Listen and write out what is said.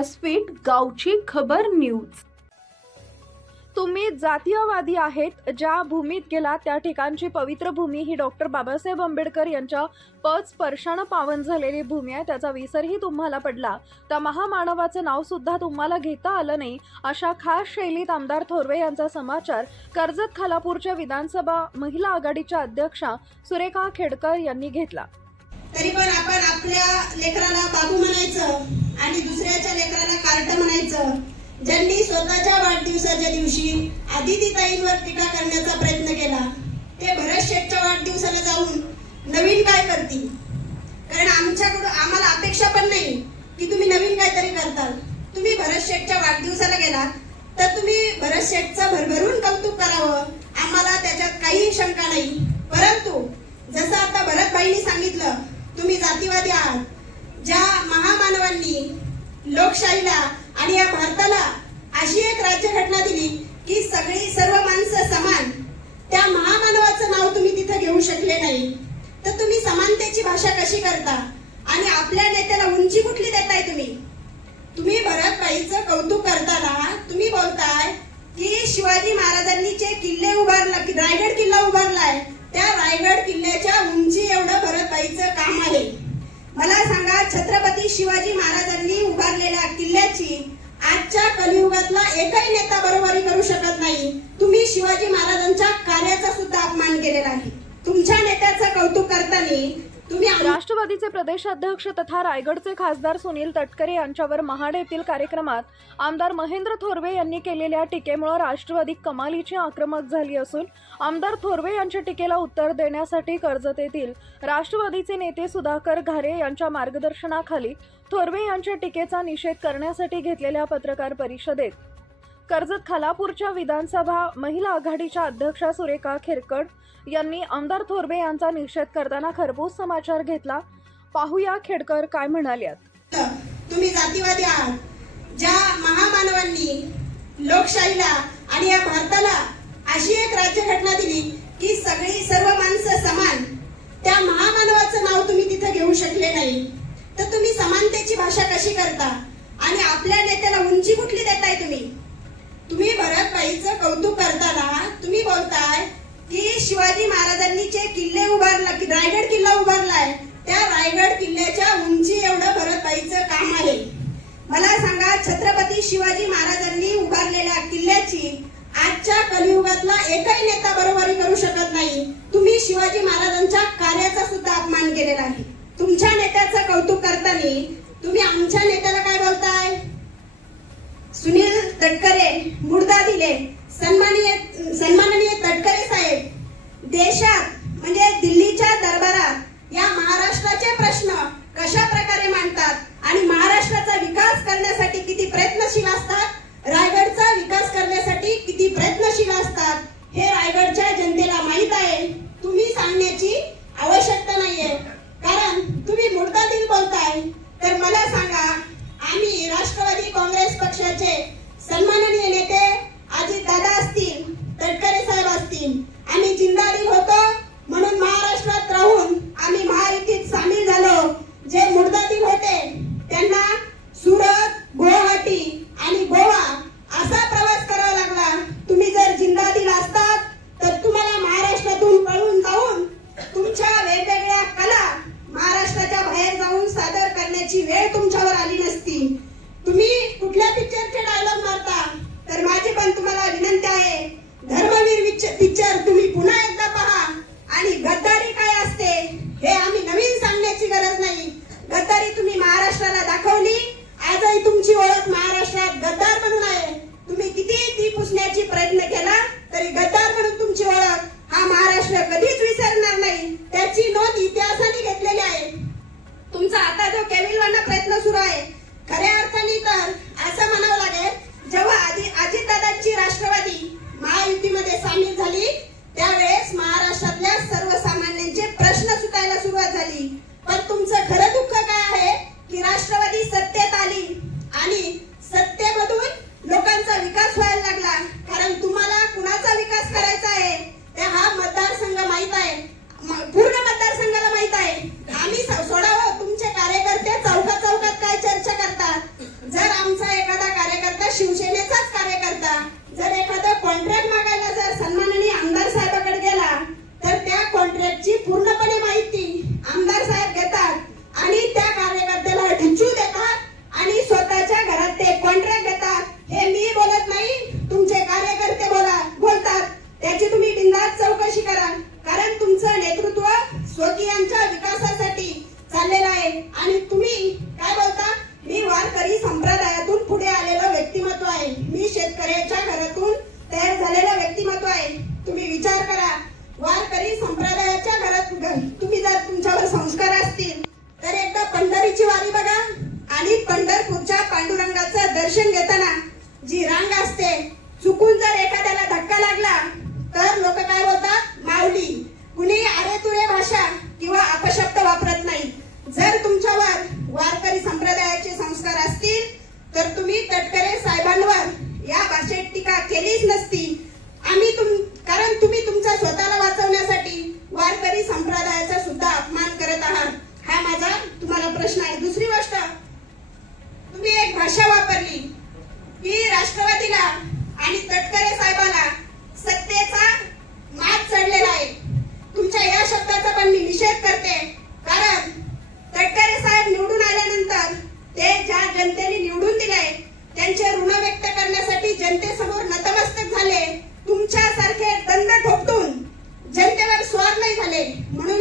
व्यासपीठ गावची खबर न्यूज. तुम्ही जातीयवादी आहेत ज्या भूमीत गेला त्या ठिकाणची पवित्र भूमी ही डॉक्टर बाबासाहेब आंबेडकर यांच्या पद स्पर्शानं पावन झालेली भूमी आहे त्याचा विसरही तुम्हाला पडला. त्या महामानवाचं नाव सुद्धा तुम्हाला घेता आलं नाही अशा खास शैलीत आमदार थोरवे यांचा समाचार कर्जत खालापूरच्या विधानसभा महिला आघाडीच्या अध्यक्षा सुरेखा खेडकर यांनी घेतला. तरी पण आपण आपल्या लेकराला बाबू म्हणायचं आणि दुसऱ्याच्या लेकराला कार्ट म्हणायचं. ज्यांनी स्वतःच्या वाढदिवसाच्या दिवशी आदितीताईंवर टीका करण्याचा प्रयत्न केला ते भरत शेठच्या वाढदिवसाला जाऊन नवीन काय करतील? कारण आमच्याकडून आम्हाला अपेक्षा पण नाही की तुम्ही नवीन काहीतरी करताल. तुम्ही भरत शेठच्या वाढदिवसाला गेलात तर तुम्ही भरत शेठचं भरभरून कौतुक करावं. आम्हाला त्याच्यात काही शंका नाही. परंतु जसं आता भरतबाईंनी सांगितलं तुम्ही जातीवादी आहात. ज्या महामानवांनी लोकशाहीला आणि या भारताला अशी एक राज्यघटना दिली की सगळी सर्व माणसं समान त्या महामानवाचं नाव तुम्ही तिथं घेऊ शकले नाही. तर तुम्ही समानतेची भाषा कशी करता? आणि आपल्या नेत्याला उंची कुठली देताय तुम्ही? तुम्ही भरतबाईचं कौतुक करताना तुम्ही बोलताय की शिवाजी महाराजांनी जे किल्ले उभारला रायगड किल्ला उभारलाय त्या रायगड किल्ल्याच्या उंची एवढं भरतबाईचं काम आहे मला सांगा छत्रपती शिवाजी महाराजांनी उभारलेल्या किल्ल्याची आजच्या कलियुगातला एकही नेता बरोबरी करू शकत नाही. तुम्ही शिवाजी महाराजांच्या कार्याचा सुद्धा अपमान केलेला आहे. तुमच्या नेत्या कौतुक करताना तुम्ही आम- राष्ट्रवादीचे प्रदेशाध्यक्ष तथा रायगडचे खासदार सुनील तटकरे यांच्यावर महाड येथील कार्यक्रमात आमदार महेंद्र थोरवे यांनी केलेल्या टीकेमुळे राष्ट्रवादी कमालीची आक्रमक झाली असून आमदार थोरवे यांच्या टीकेला उत्तर देण्यासाठी कर्जत येथील राष्ट्रवादीचे नेते सुधाकर घारे यांच्या मार्गदर्शनाखाली थोरवे यांच्या टीकेचा निषेध करण्यासाठी घेतलेल्या पत्रकार परिषदेत कर्जत खालापूरच्या विधानसभा महिला आघाडीच्या अध्यक्षा सुरेखा खिरकड यांनी आमदार थोरबे यांचा निषेध करताना खरपूस समाचार घेतला. पाहूया खेडकर काय म्हणाल्यात तुम्ही जातीवादी आहात. ज्या महामानवांनी लोकशाहीला आणि या भारताला अशी एक राज्यघटना दिली की सगळी सर्व माणसं समान त्या महामानवाचं नाव तुम्ही तिथं घेऊ शकले नाही. तर तुम्ही समानतेची भाषा कशी करता? आणि आपल्या नेत्याला उंची कुठली देताय तुम्ही? भरतबाईचं कौतुक करताना तुम्ही बोलताय की शिवाजी महाराजांनी जे किल्ले उभारला रायगड किल्ला उभारलाय त्या रायगड किल्ल्याच्या उंची एवढं भरतबाईचं काम आहे. मला सांगा छत्रपती शिवाजी महाराजांनी उभारलेल्या किल्ल्याची आजच्या कलियुगातला एकही नेता बरोबरी करू शकत नाही. तुम्ही शिवाजी महाराजांच्या कार्याचा सुद्धा अपमान केलेला आहे. तुमच्या नेत्याचं कौतुक करताना तुम्ही आमच्या नेत्याला काय बोलताय? सुनील तटकर मुर्दा दिले. सन्माननीय सन्माननीय तटकरे साहेब देशात म्हणजे दिल्लीच्या दरबारात या महाराष्ट्राचे प्रश्न कशा प्रकारे मांडतात आणि महाराष्ट्राचा विकास करण्यासाठी किती प्रयत्नशील असतात? रायगडचा विकास करण्यासाठी किती प्रयत्नशील असतात? हे रायगडच्या जनतेला माहीत आहे. तुम्ही सांगण्याची आवश्यकता नाहीये. कारण तुम्ही मुर्दा दिन बोलताय. तर मला सांगा आम्ही राष्ट्रवादी काँग्रेस पक्षाचे सन्मान याची वेळ तुमच्यावर आली नसती. तुम्ही कुठल्या पिक्चरचे डायलॉग मारता? तर माझी पण तुम्हाला विनंती आहे. धर्मवीर पिक्चर तुम्ही पुन्हा एकदा निषेध करते. कारण तटकरे साहेब निवडून आल्यानंतर ते ज्या जनतेने निवडून दिले त्यांचे ऋण व्यक्त करण्यासाठी जनतेसमोर नतमस्तक झाले. तुमच्यासारखे दंड ठोकतून जनतेवर स्वार नाही झाले. म्हणून